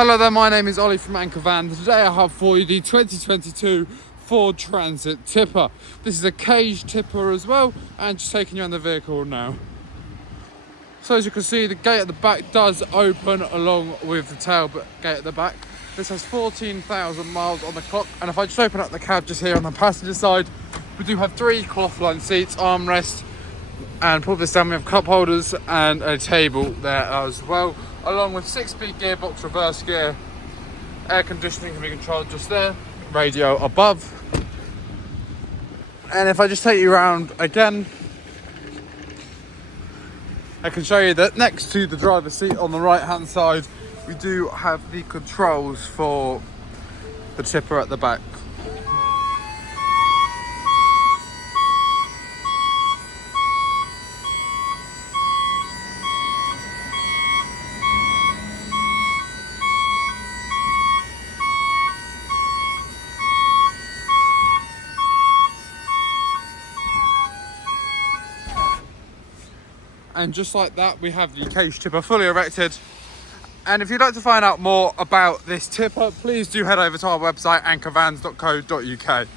Hello there, my name is Ollie from Anchor Van. Today I have for you the 2022 Ford Transit tipper. This is a cage tipper as well, and just taking you on the vehicle now. So as you can see, the gate at the back does open along with the tailgate at the back. This has 14,000 miles on the clock, and if I just open up the cab just here on the passenger side, we do have 3 cloth-lined seats, armrest, and pull this down, we have cup holders and a table there as well, along with 6-speed gearbox, reverse gear, air conditioning can be controlled just there, radio above. And if I just take you around again, I can show you that next to the driver's seat on the right hand side, we do have the controls for the tipper at the back. And just like that, we have the cage tipper fully erected. And if you'd like to find out more about this tipper, please do head over to our website, anchorvans.co.uk.